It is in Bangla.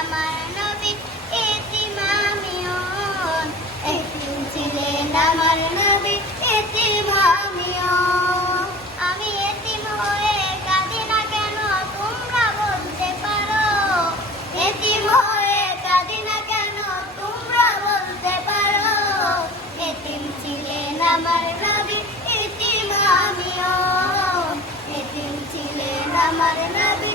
আমার নবী এতিম আমিও, এতিম ছিলেন আমার নবী এতিম আমিও। আমি এতিম হয়ে কাঁদি না কেন তোমরা বলতে পারো, এতিম হয়ে কাঁদি না কেন তোমরা বলতে পারো। এতিম ছিলেন আমার নবী এতিম আমিও, এতিম ছিলেন আমার নবী